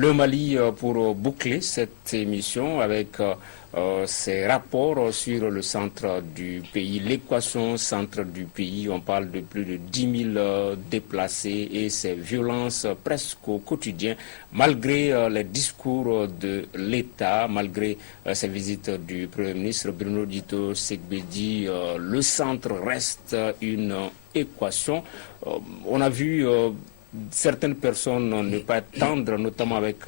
Le Mali, pour boucler cette émission avec ces rapports sur le centre du pays, l'équation centre du pays, on parle de plus de 10 000 déplacés et ces violences presque au quotidien, malgré les discours de l'État, malgré ces visites du Premier ministre Bruno Dito Segbedi, le centre reste une équation. On a vu certaines personnes ne pas être tendres, notamment avec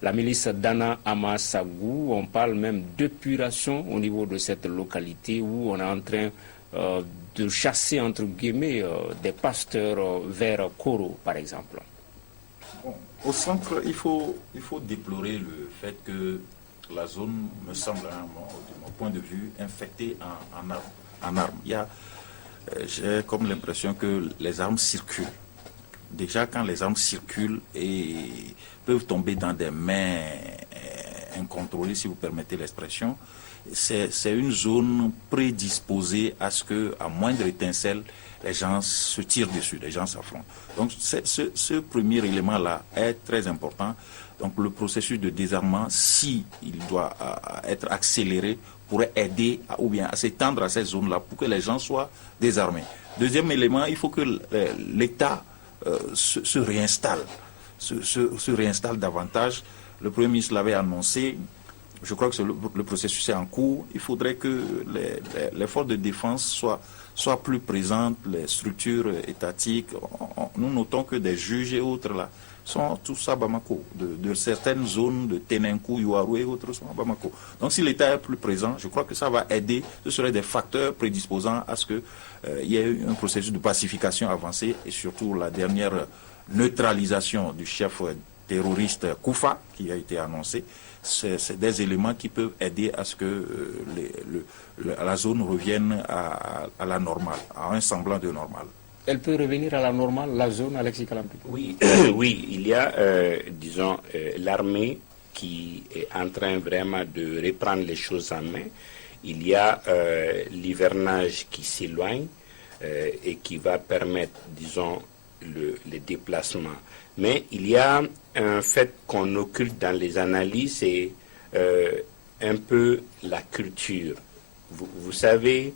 la milice d'Anna Amasagou. On parle même d'épuration au niveau de cette localité où on est en train de chasser, entre guillemets, des pasteurs vers Koro, par exemple. Bon, au centre, il faut déplorer le fait que la zone me semble, de mon point de vue, infectée en armes. J'ai comme l'impression que les armes circulent. Déjà, quand les armes circulent et peuvent tomber dans des mains incontrôlées, si vous permettez l'expression, c'est une zone prédisposée à ce qu'à moindre étincelle, les gens se tirent dessus, les gens s'affrontent. Donc, ce premier élément-là est très important. Donc, le processus de désarmement, s'il doit être accéléré, pourrait aider ou bien à s'étendre à ces zones-là pour que les gens soient désarmés. Deuxième élément, il faut que l'État se réinstalle, se réinstalle davantage. Le Premier ministre l'avait annoncé. Je crois que le processus est en cours. Il faudrait que les forces de défense soient plus présentes, les structures étatiques. Nous notons que des juges et autres là sont tous à Bamako. De certaines zones de Tenenkou, Youarou et autres sont à Bamako. Donc si l'État est plus présent, je crois que ça va aider. Ce seraient des facteurs prédisposants à ce qu'il y ait un processus de pacification avancé et surtout la dernière neutralisation du chef terroriste Koufa qui a été annoncé. C'est des éléments qui peuvent aider à ce que la zone revienne à la normale, à un semblant de normal. Elle peut revenir à la normale, la zone, Alexis Kalampi? Oui, oui, il y a, l'armée qui est en train vraiment de reprendre les choses en main. Il y a l'hivernage qui s'éloigne et qui va permettre, les déplacements. Mais il y a un fait qu'on occulte dans les analyses, c'est un peu la culture. Vous savez,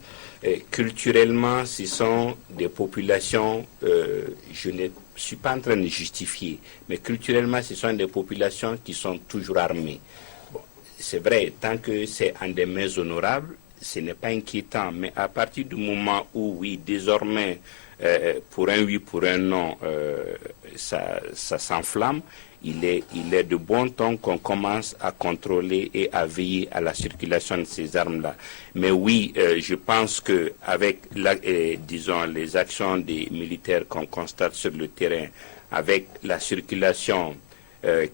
culturellement, ce sont des populations, je ne suis pas en train de justifier, mais culturellement, ce sont des populations qui sont toujours armées. Bon, c'est vrai, tant que c'est en des mains honorables, ce n'est pas inquiétant, mais à partir du moment où, oui, désormais, pour un oui, pour un non, ça s'enflamme, il est de bon ton qu'on commence à contrôler et à veiller à la circulation de ces armes-là. Mais oui, je pense qu'avec, les actions des militaires qu'on constate sur le terrain, avec la circulation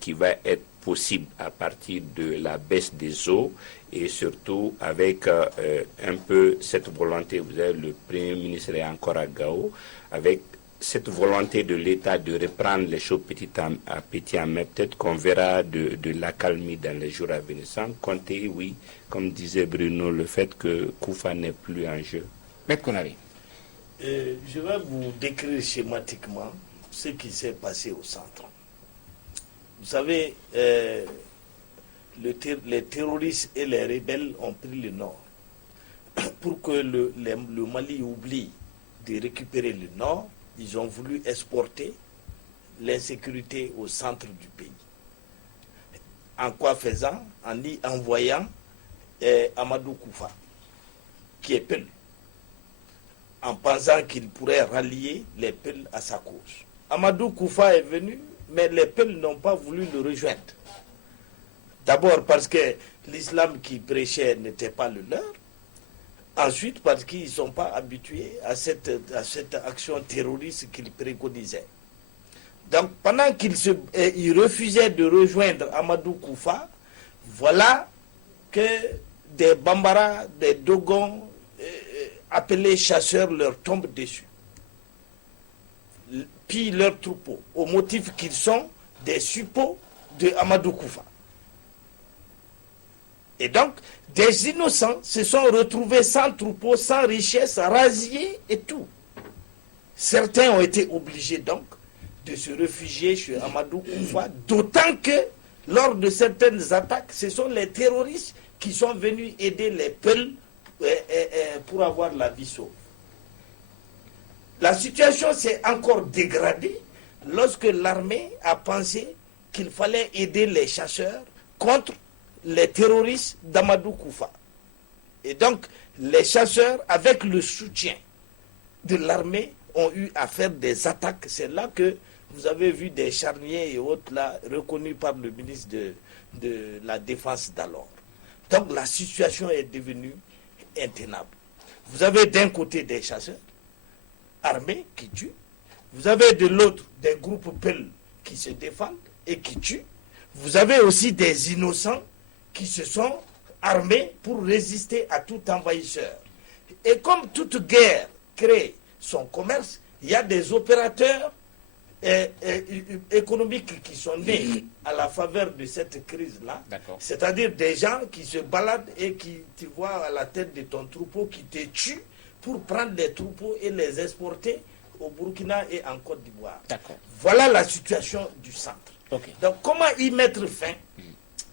qui va être possible à partir de la baisse des eaux et surtout avec un peu cette volonté, vous savez, le Premier ministre est encore à Gao, avec cette volonté de l'État de reprendre les choses petit à petit, mais peut-être qu'on verra de l'accalmie dans les jours à venir. Sans compter, oui, comme disait Bruno, le fait que Koufa n'est plus en jeu. Je vais vous décrire schématiquement ce qui s'est passé au centre. Vous savez, les terroristes et les rebelles ont pris le nord. Pour que le Mali oublie de récupérer le nord, ils ont voulu exporter l'insécurité au centre du pays. En quoi faisant? En y envoyant Amadou Koufa, qui est Peul, en pensant qu'il pourrait rallier les Peuls à sa cause. Amadou Koufa est venu, mais les Peuls n'ont pas voulu le rejoindre. D'abord parce que l'islam qu'il prêchait n'était pas le leur. Ensuite, parce qu'ils ne sont pas habitués à cette action terroriste qu'ils préconisaient. Donc, pendant qu'ils refusaient de rejoindre Amadou Koufa, voilà que des Bambara, des Dogons, appelés chasseurs, leur tombent dessus. Pillent leurs troupeaux, au motif qu'ils sont des suppôts de Amadou Koufa. Et donc, des innocents se sont retrouvés sans troupeau, sans richesse, rasiés et tout. Certains ont été obligés donc de se réfugier chez Amadou Koufa, d'autant que lors de certaines attaques, ce sont les terroristes qui sont venus aider les Peuls pour avoir la vie sauve. La situation s'est encore dégradée lorsque l'armée a pensé qu'il fallait aider les chasseurs contre les terroristes d'Amadou Koufa. Et donc, les chasseurs, avec le soutien de l'armée, ont eu à faire des attaques. C'est là que vous avez vu des charniers et autres là, reconnus par le ministre de la Défense d'alors. Donc, la situation est devenue intenable. Vous avez d'un côté des chasseurs armés qui tuent. Vous avez de l'autre des groupes Peuls qui se défendent et qui tuent. Vous avez aussi des innocents qui se sont armés pour résister à tout envahisseur. Et comme toute guerre crée son commerce, il y a des opérateurs économiques qui sont nés à la faveur de cette crise-là. C'est-à-dire des gens qui se baladent et qui, tu vois, à la tête de ton troupeau, qui te tuent pour prendre les troupeaux et les exporter au Burkina et en Côte d'Ivoire. Voilà la situation du centre. Donc comment y mettre fin?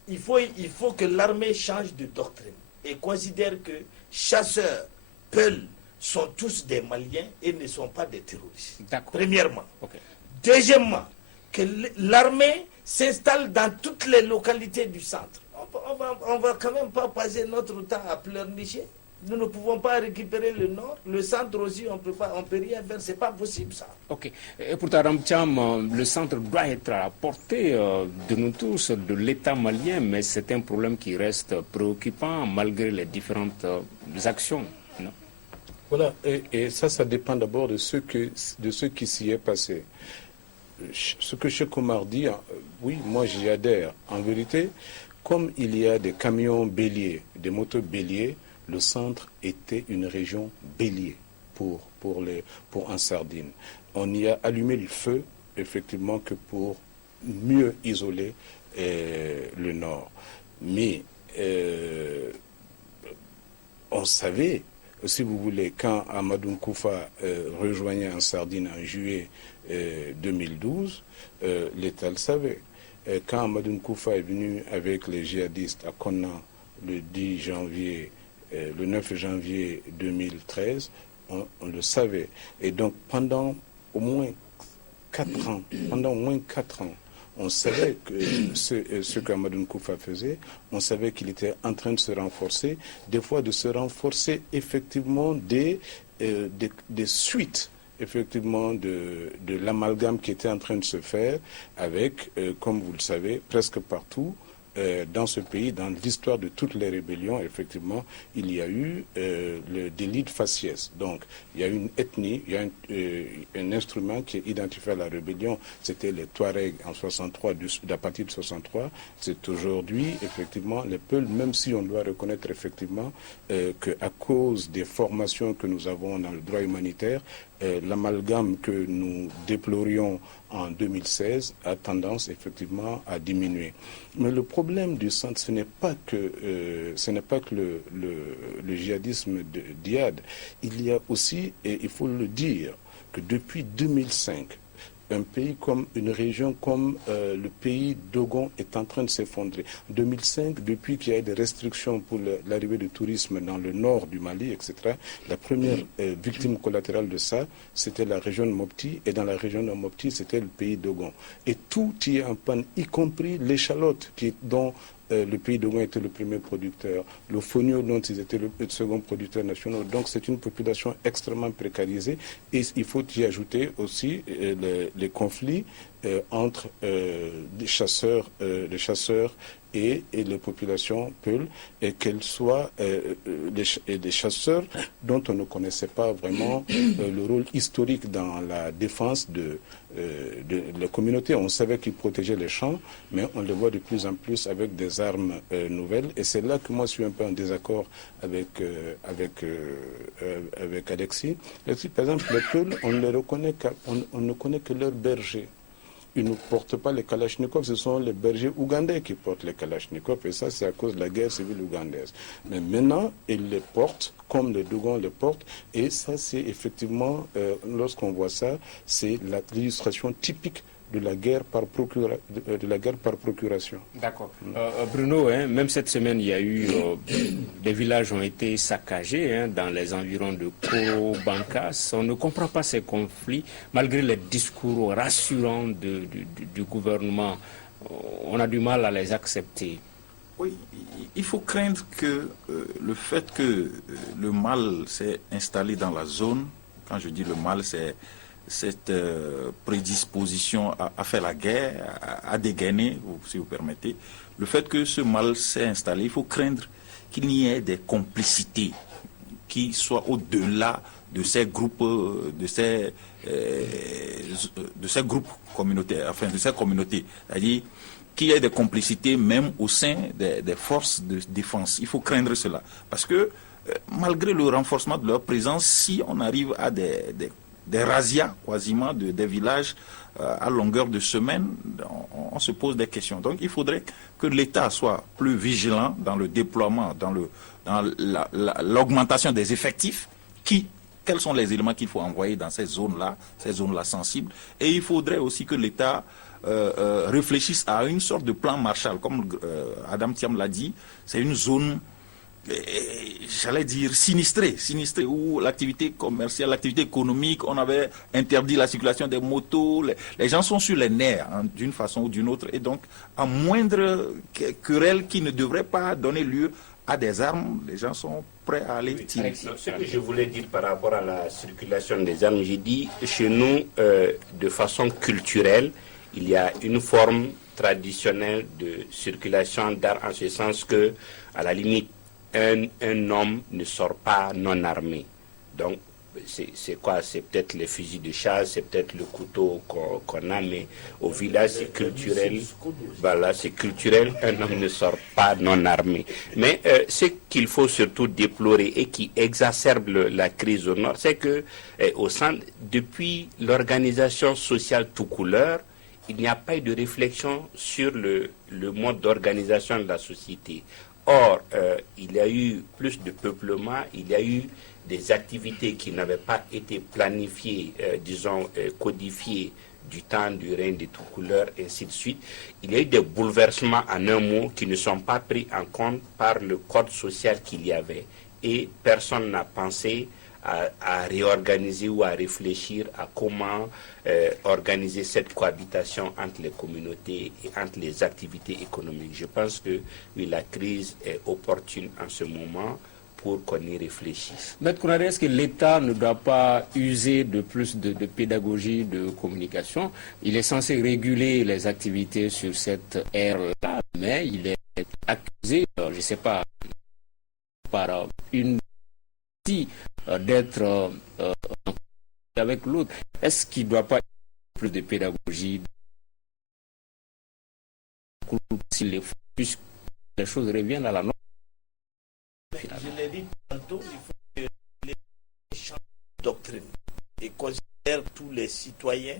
Il faut que l'armée change de doctrine et considère que chasseurs, Peuls sont tous des Maliens et ne sont pas des terroristes. Premièrement. Deuxièmement, que l'armée s'installe dans toutes les localités du centre. On va quand même pas passer notre temps à pleurnicher. Nous ne pouvons pas récupérer le nord. Le centre aussi, on peut rien faire. C'est pas possible, ça. Ok. Et pour Taramtiam, le centre doit être à la portée de nous tous, de l'État malien, mais c'est un problème qui reste préoccupant malgré les différentes actions. Non? Voilà. Et ça dépend d'abord de ce qui s'y est passé. Ce que Cheikh Omar dit, oui, moi j'y adhère. En vérité, comme il y a des camions béliers, des motos béliers, le centre était une région bélier en Sardine. On y a allumé le feu, effectivement, que pour mieux isoler le nord. Mais on savait, si vous voulez, quand Amadou Koufa rejoignait en Sardine en juillet 2012, l'État le savait. Quand Amadou Koufa est venu avec les djihadistes à Konna le 9 janvier 2013, on le savait. Et donc pendant au moins 4 ans, on savait que ce qu'Amadou Koufa faisait, on savait qu'il était en train de se renforcer, des fois de se renforcer effectivement des suites effectivement de l'amalgame qui était en train de se faire avec, comme vous le savez, presque partout dans ce pays, dans l'histoire de toutes les rébellions, effectivement, il y a eu le délit de faciès. Donc, il y a une ethnie, il y a un instrument qui est identifié à la rébellion, c'était les Touaregs en 63, à partir de 63. C'est aujourd'hui, effectivement, les Peuls, même si on doit reconnaître effectivement qu'à cause des formations que nous avons dans le droit humanitaire, l'amalgame que nous déplorions en 2016 a tendance effectivement à diminuer. Mais le problème du centre, ce n'est pas que le djihadisme d'Iyad. Il y a aussi, et il faut le dire, que depuis 2005, un pays comme une région comme le pays d'Ogon est en train de s'effondrer. En 2005, depuis qu'il y a des restrictions pour l'arrivée du tourisme dans le nord du Mali, etc., la première victime collatérale de ça, c'était la région de Mopti, et dans la région de Mopti, c'était le pays d'Ogon. Et tout y est en panne, y compris l'échalote dont le pays d'Ogon était le premier producteur, le fonio dont ils étaient le second producteur national. Donc c'est une population extrêmement précarisée et il faut y ajouter aussi les conflits entre les chasseurs et les populations Peuls, et qu'elles soient des chasseurs dont on ne connaissait pas vraiment le rôle historique dans la défense de la communauté. On savait qu'ils protégeaient les champs, mais on les voit de plus en plus avec des armes nouvelles. Et c'est là que moi je suis un peu en désaccord avec Alexis. Alexis, par exemple, les Peuls, on ne connaît que leurs bergers. Ils ne portent pas les kalachnikovs, ce sont les bergers ougandais qui portent les kalachnikovs, et ça c'est à cause de la guerre civile ougandaise. Mais maintenant, ils les portent comme les Dogons les portent, et ça c'est effectivement, lorsqu'on voit ça, c'est l'illustration typique de la guerre par procuration. D'accord. Bruno, même cette semaine, il y a eu des villages ont été saccagés dans les environs de Koro, Bankas. On ne comprend pas ces conflits malgré les discours rassurants du gouvernement. On a du mal à les accepter. Oui, il faut craindre que le fait que le mal s'est installé dans la zone, quand je dis le mal, c'est cette prédisposition à faire la guerre, à dégainer, si vous permettez, le fait que ce mal s'est installé, il faut craindre qu'il n'y ait des complicités qui soient au-delà de ces groupes, de ces groupes communautaires, enfin de ces communautés, c'est-à-dire qu'il y ait des complicités même au sein des forces de défense. Il faut craindre cela. Parce que malgré le renforcement de leur présence, si on arrive à des razzias quasiment des villages à longueur de semaine, on se pose des questions. Donc il faudrait que l'État soit plus vigilant dans le déploiement, dans l'augmentation des effectifs. Quels sont les éléments qu'il faut envoyer dans ces zones-là sensibles. Et il faudrait aussi que l'État réfléchissent à une sorte de plan Marshall. Comme Adam Thiam l'a dit, c'est une zone, j'allais dire, sinistrée, où l'activité commerciale, l'activité économique, on avait interdit la circulation des motos, les gens sont sur les nerfs, d'une façon ou d'une autre, et donc, à moindre querelle qui ne devrait pas donner lieu à des armes, les gens sont prêts à aller tirer. Ce que je voulais dire par rapport à la circulation des armes, j'ai dit, chez nous, de façon culturelle, il y a une forme traditionnelle de circulation d'armes en ce sens que, à la limite, un homme ne sort pas non armé. Donc, c'est quoi? C'est peut-être les fusils de chasse, c'est peut-être le couteau qu'on a, mais au village, c'est culturel. Voilà, c'est culturel, un homme ne sort pas non armé. Mais ce qu'il faut surtout déplorer et qui exacerbe la crise au nord, c'est que au centre, depuis l'organisation sociale tout couleur, il n'y a pas eu de réflexion sur le mode d'organisation de la société. Or, il y a eu plus de peuplement, il y a eu des activités qui n'avaient pas été planifiées, codifiées du temps du règne des tout couleurs, et ainsi de suite. Il y a eu des bouleversements, en un mot, qui ne sont pas pris en compte par le code social qu'il y avait. Et personne n'a pensé à réorganiser ou à réfléchir à comment organiser cette cohabitation entre les communautés et entre les activités économiques. Je pense que oui, la crise est opportune en ce moment pour qu'on y réfléchisse. Maître Konaré, est-ce que l'État ne doit pas user de plus de pédagogie, de communication? Il est censé réguler les activités sur cette ère-là, mais il est accusé, je ne sais pas, par une partie d'être avec l'autre. Est-ce qu'il ne doit pas y avoir plus de pédagogie puisque les choses reviennent à la norme? Je l'ai dit tantôt, il faut que les changent de doctrine et considèrent tous les citoyens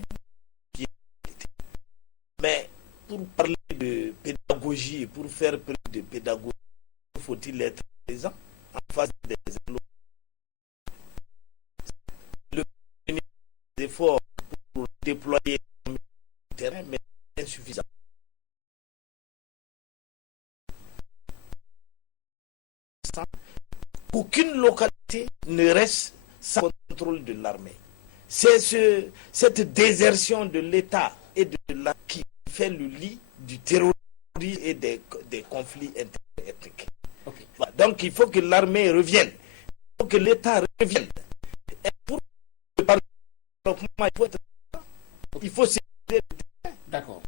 qui étaient. Mais pour parler de pédagogie, pour faire preuve de pédagogie, faut-il être présent en face des allocs? Le premier effort pour déployer le terrain, mais c'est insuffisant. Aucune localité ne reste sans contrôle de l'armée. C'est cette désertion de l'État et de l'armée qui fait le lit du terrorisme et des conflits interethniques. Okay. Donc il faut que l'armée revienne, il faut que l'État revienne. Et pour parler de développement, il faut se... D'accord.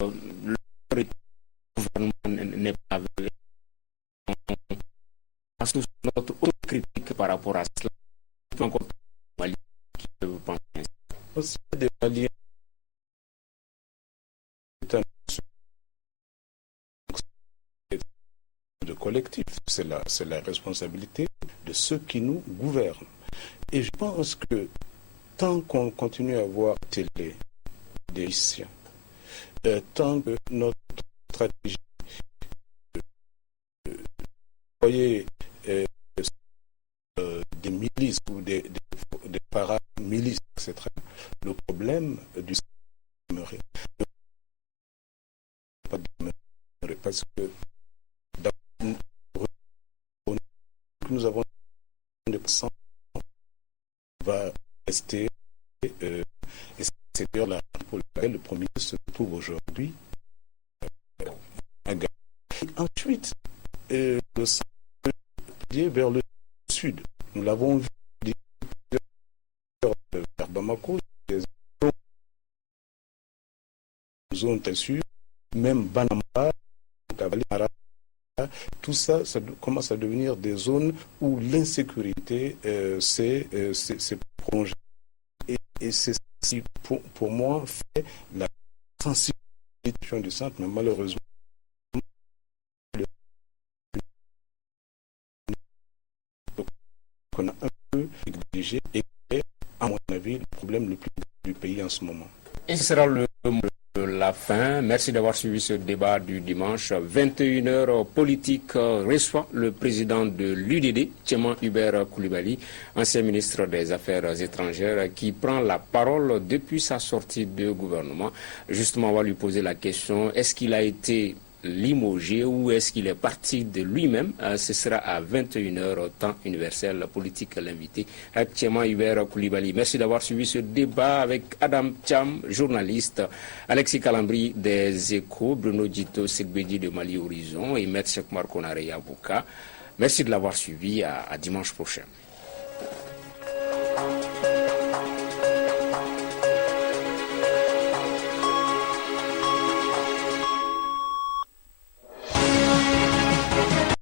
Le gouvernement n'est pas avec notre autre critique par rapport à cela. Encore Mali qui peuvent penser. Aussi des Maliens de collectif, c'est la responsabilité de ceux qui nous gouvernent. Et je pense que tant qu'on continue à avoir télé des lycéens, tant que notre stratégie de des milices ou des des paramilices, etc. Le problème du demeurer. Pas demeurer parce que nous avons des passants va rester et c'est d'ailleurs la raison pour laquelle le Premier ministre se trouve aujourd'hui à Gao. Ensuite, le centre vers le sud. Nous l'avons vu vers Bamako, des zones très sud, même Banamba, Mara, tout ça, ça commence à devenir des zones où l'insécurité s'est prolongée. Et c'est ce qui, pour moi, fait la sensibilisation du centre, mais malheureusement, qu'on a un peu négligé et qui est, à mon avis, le problème le plus du pays en ce moment. Et ce sera le mot de la fin. Merci d'avoir suivi ce débat du dimanche. 21h politique reçoit le président de l'UDD, Tcheman Hubert Coulibaly, ancien ministre des Affaires étrangères, qui prend la parole depuis sa sortie de gouvernement. Justement, on va lui poser la question, est-ce qu'il a été limogé ou est-ce qu'il est parti de lui-même? Ce sera à 21h, temps universel politique, l'invité. Tcheman Hubert Coulibaly, merci d'avoir suivi ce débat avec Adam Cham, journaliste, Alexis Calambri des Échos, Bruno Dito Segbedi de Mali Horizon et Maître Cheikh Marconare Abouka. Merci de l'avoir suivi. À dimanche prochain.